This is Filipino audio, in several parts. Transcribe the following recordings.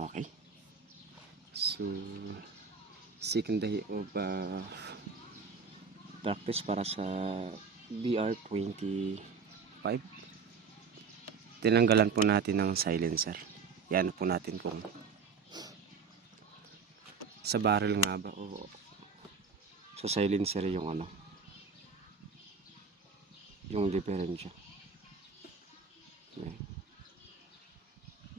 Okay. So, second day of practice para sa BR25. Tinanggalan po natin ng silencer. Yan po natin kung sa barrel nga ba o sa silencer yung ano, yung diferensya. Okay.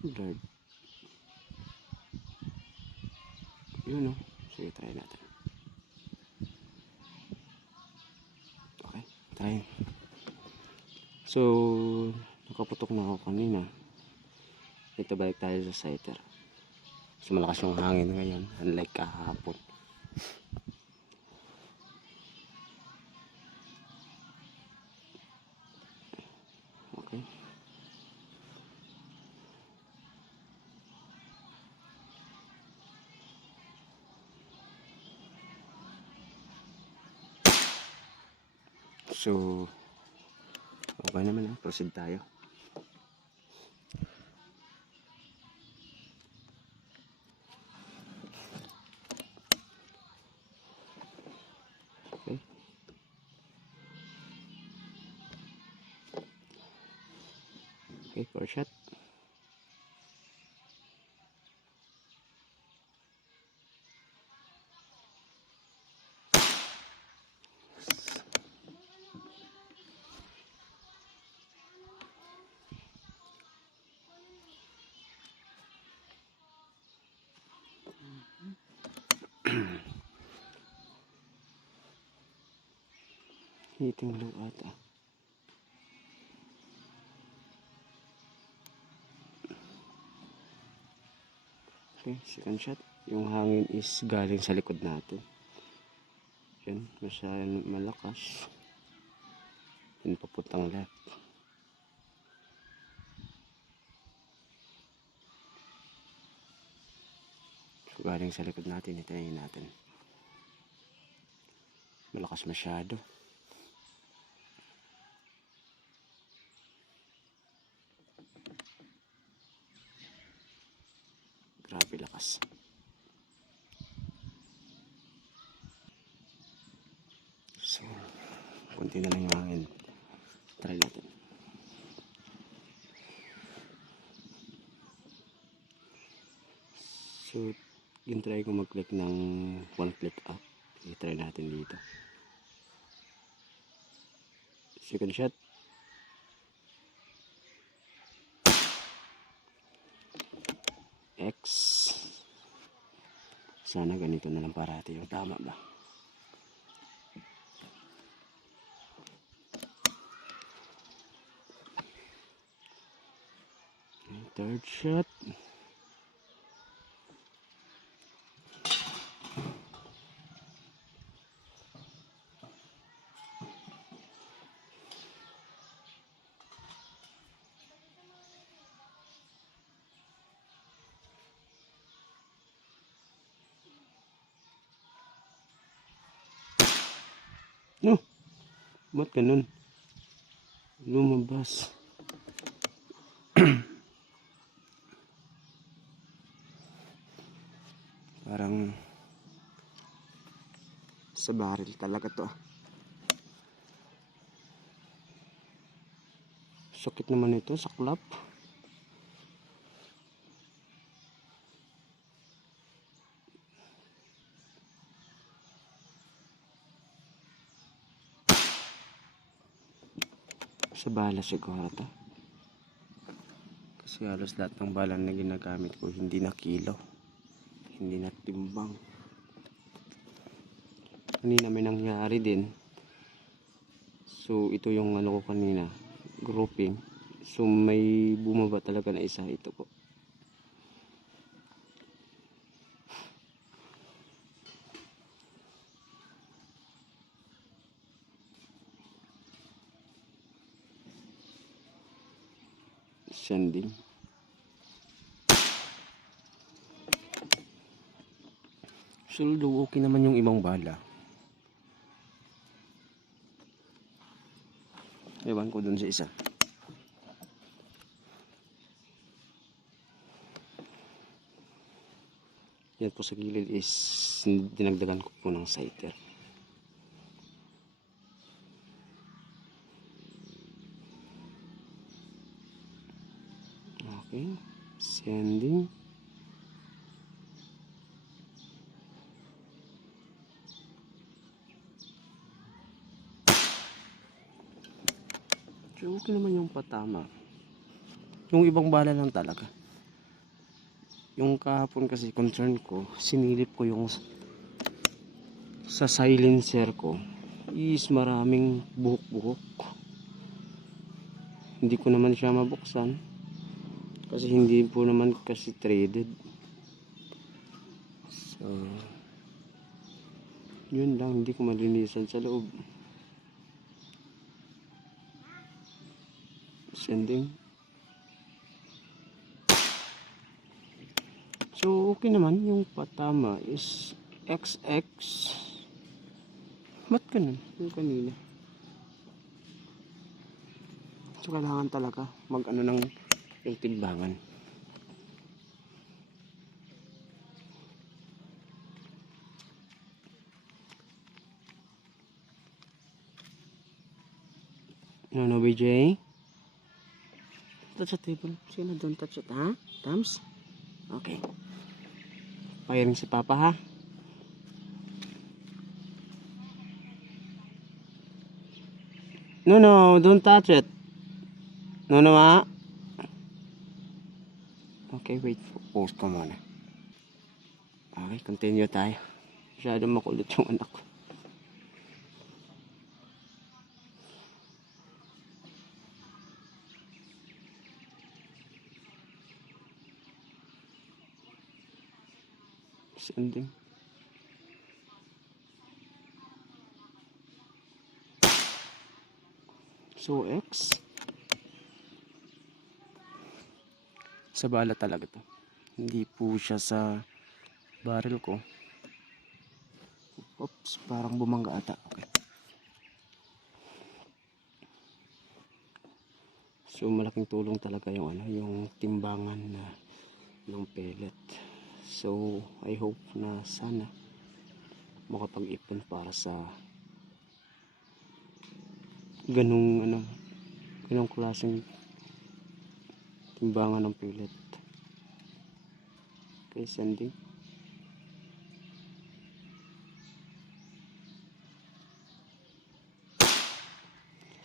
Blurred. Yun o. Sige, try natin. Okay, try. So, nakaputok na ako kanina. Ito, balik tayo sa sighter. So, malakas yung hangin ngayon, unlike kahapon. Okay. So, okay naman, proceed tayo. Okay. Okay, first shot. Hitting low ata. Okay, second shot. Yung hangin is galing sa likod natin. Yan, masyadong malakas. Yan, papuntang left. So, galing sa likod natin, itayin natin. Malakas masyado. Grabe lakas. So, kunti na lang yung hangin. Try natin. So, yung try ko mag-click ng one click up. I-try natin dito. Second shot. X. Sana ganito na lang parati yung tama ba? Third shot. No, ba't ganun? Lumabas. Parang sa barrel talaga to. Sakit naman ito, saklap. Sa bala siguro to. Kasi halos lahat ng bala na ginagamit ko hindi na kilo, hindi na timbang. Kanina may nangyari din. So ito yung ano ko kanina, grouping. So may bumaba talaga na isa, ito po. Sending. So okay naman yung ibang bala. Ewan ko dun sa isa. Yan po sa gilid is dinagdagan ko po ng sighter. Okay, sending. So, okay naman yung patama. Yung ibang bala lang talaga. Yung kahapon kasi concern ko, sinilip ko yung sa silencer ko is maraming buhok-buhok. Hindi ko naman siya mabuksan kasi hindi po naman kasi threaded. So, yun lang, hindi ko malinisan sa loob. Sending. So, okay naman. Yung patama is XX. Ba't ganun? Yung kanina. So, kailangan talaga mag-ano ng yung timbangan. No, BJ? Touch the table. Sino don't touch it, ha? Tams? Okay. Firing si Papa, ha? No, don't touch it. No, ha? Okay, wait. Pause ka muna. Okay, continue tayo. Masyadong makulit yung anak ko. Sending. So, X. Sa bala talaga to. Hindi po siya sa barrel ko. Oops, parang bumangga ata. Okay. So, malaking tulong talaga yung yung timbangan na ng pellet. So, I hope na sana makapag-ipon para sa ganung klaseng timbangan ng pellet. Okay, sending.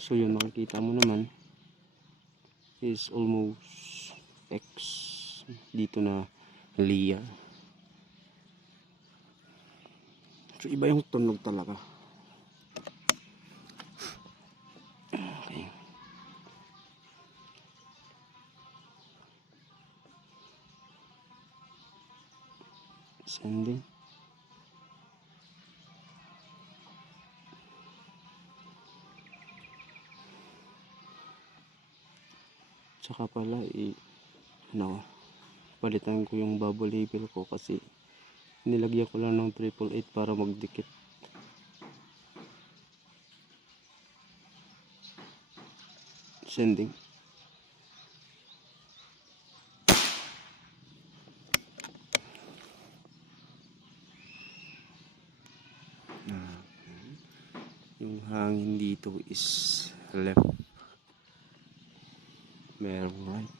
So yun, makikita mo naman is almost X dito na layer. So iba yung tunog talaga. Okay. Sending. Tsaka pala palitan ko yung bubble label ko kasi nilagyan ko lang ng 888 para magdikit. Sending. Yung hangin dito is left, meron right.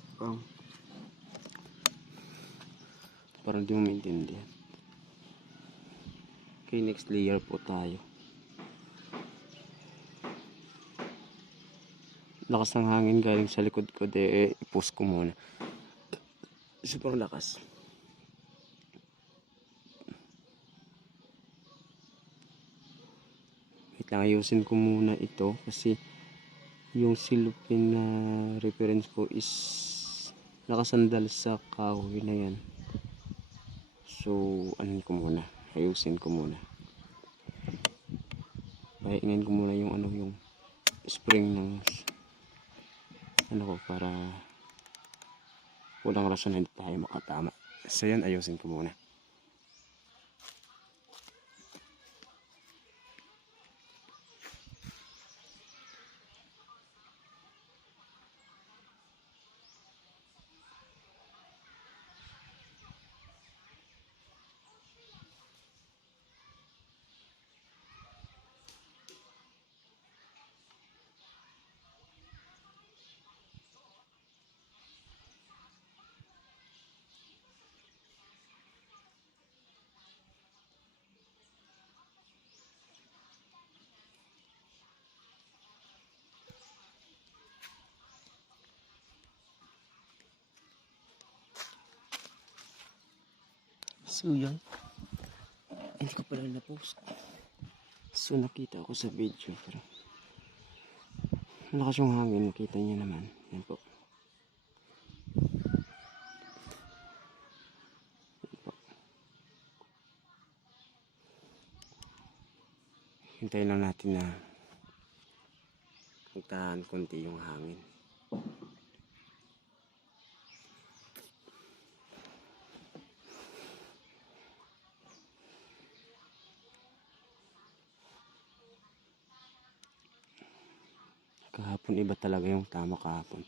Parang di mo maintindihan. Okay, next layer po tayo. Lakas ng hangin galing sa likod ko, i-post ko muna. Super lakas. Wait lang, ayusin ko muna ito kasi yung silupin na reference ko is nakasandal sa kahoy na yan. So, ayusin ko muna. Pahiingin ko muna yung yung spring ng ko para walang rason na hindi tayo makatama. So, yan, ayusin ko muna. So yan, hindi ko pala na-post. So nakita ako sa video, pero malakas yung hangin, nakita niyo naman. Yan po. Yan po. Hintayin lang natin na magtahan konti yung hangin. Kahapon iba talaga yung tama kahapon.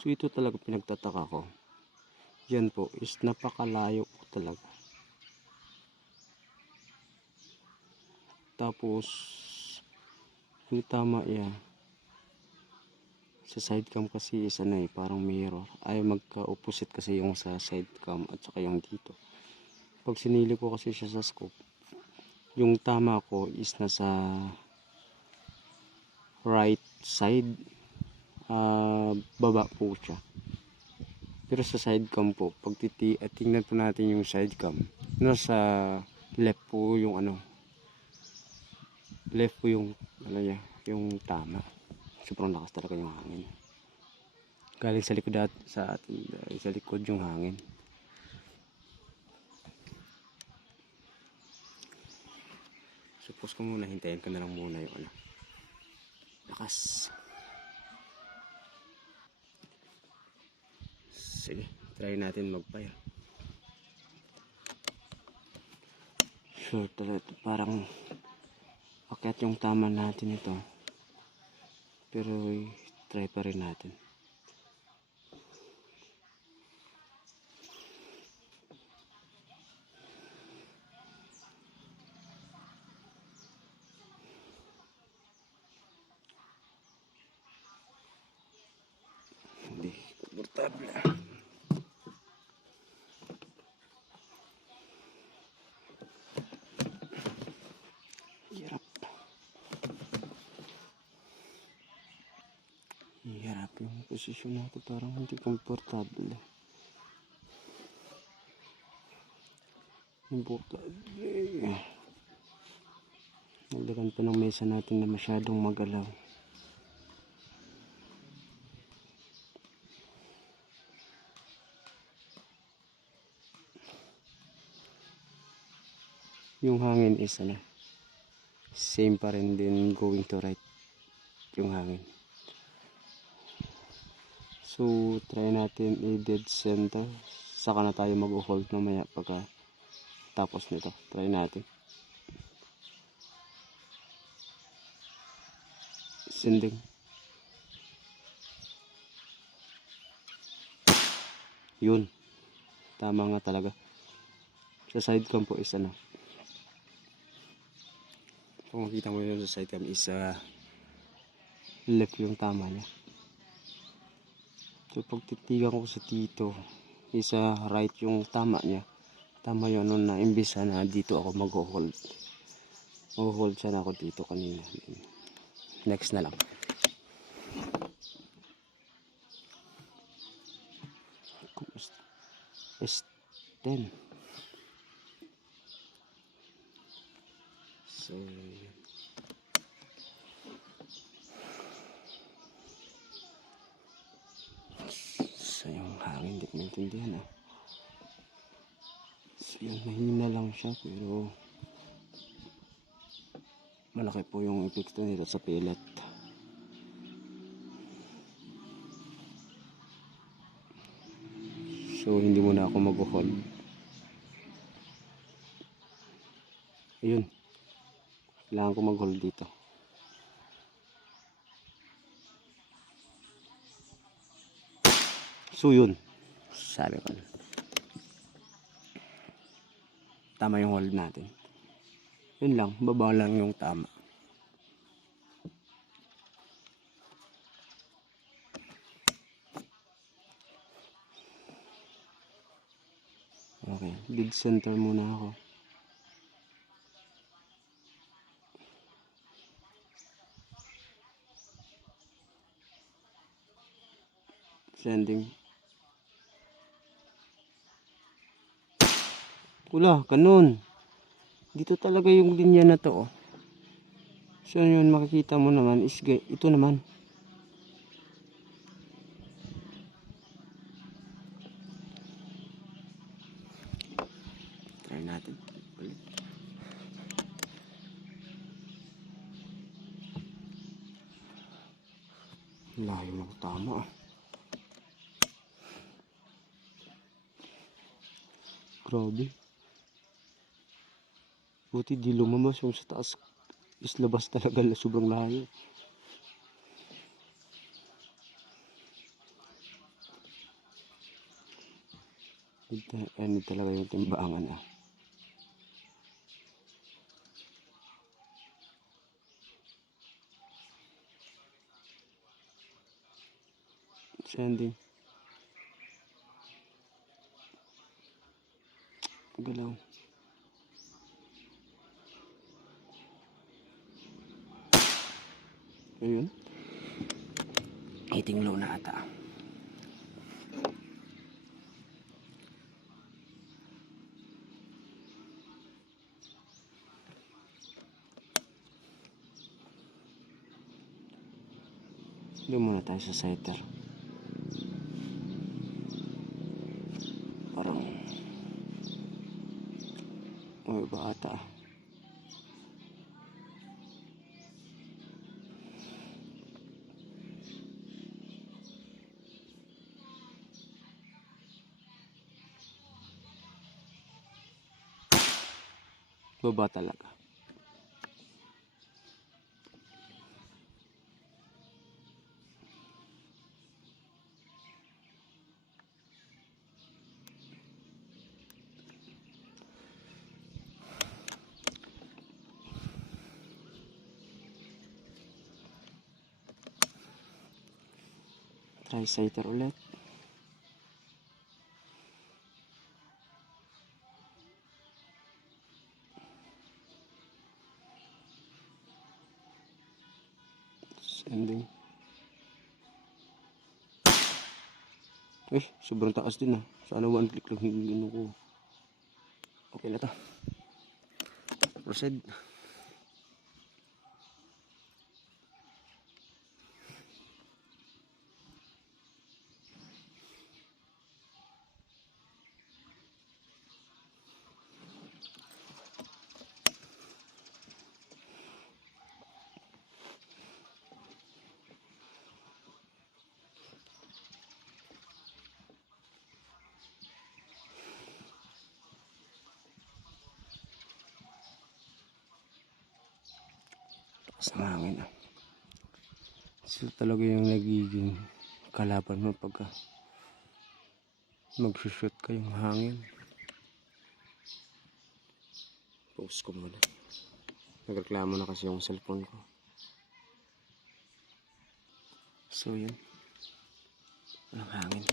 So ito talaga pinagtataka ko. Yan po is napakalayo po talaga. Tapos yung tama yan. Sa side cam kasi isa na parang mirror. Ay magka-opposite kasi yung sa side cam at saka yung dito. Pag sinili ko kasi siya sa scope, yung tama ko is nasa right side, baba po siya. Pero sa side cam po, pag tingnan po natin yung side cam, nasa left po yung left po yung yung tama. Sobrang lakas talaga yung hangin. Galing sa likod sa atin, sa likod yung hangin. Suppose ko muna, hintayin ko na lang muna yung lakas. Sige, try natin mag-fire. Sure, parang paket yung tama natin ito. Pero try pa rin natin. Hindi komportable. Hirap yung posisyon natin, parang hindi komportable. Nagdagan pa ng mesa natin na masyadong magalaw. Yung hangin is same pa rin din, going to right yung hangin. So try natin i-dead center, saka na tayo mag-hold mamaya pagka tapos nito. Try natin sending. Yun, tama nga talaga. Sa side cam po is kung makita mo yun sa side cam is left yung tama niya. So pag titigan ko sa dito, isa right yung tama niya. Tama yun na imbis na dito ako mag-hold. Mag-hold siya na ako dito kanina. Next na lang. S10. So yung hangin, hindi ko maintindihan So yung mahina lang siya, pero malaki po yung epekto nito sa pellet. So hindi muna ako mag-hold. Ayun, kailangan ko mag-hold dito. So yun, sabi ko na tama yung hold natin. Yun lang, baba lang yung tama. Okay, dead center muna ako. Sending. Wala, ganun. Dito talaga yung linya na to, oh. So yun, makikita mo naman is ito naman. Try natin ulit. Layo ng tama, ah. Grabe. Buti di lumabas yung sa taas. Is labas talaga, sobrang layo. Ano talaga yung timbangan, ah. Sending. Galaw. Ayun. Hitting low na ata. Doon muna tayo sa sighter. Parang may ba ata. Baba talaga. Try sighter ulit. Sending. Sobrang taas din, ah. Sana one click lang yung ko. Okay na to. Proceed. Sa hangin, ah. So talaga yung nagiging kalaban mo pagka magsushoot ka yung hangin. Pause ko muna. Nagreklamo na kasi yung cellphone ko. So yun. Walang hangin.